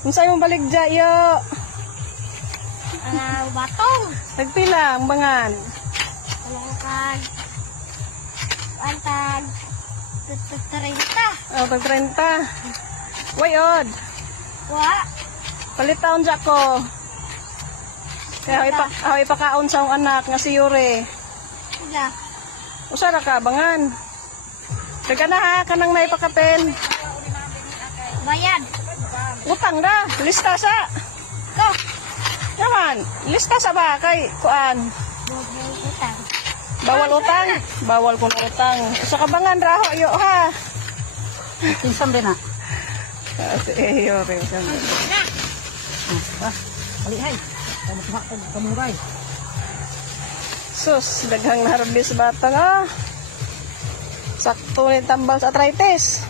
Unsay mong baligya yo? Batong. Nagpila ang bangan. Kalangkag. Antag. 30. Oh, tag 30. Wayod. Wa. Palitaon dya ko. Kaya ako ipakaon sa akong anak nga si Yuri. Sila. Usara ka, bangan. Daga na ha, kanang naipakapin. Bayad. Utang na, lista sa. Ko. Naman, lista sa ba kay kuan. Utang. Bawal utang. Bawal kung utang. Sa kabangan raho ayo ha. Pinsan din na. Si Yuri. Alihay. Kamuray. Sus, daghang naharbis batang ah. Sakto ni tambal sa arthritis.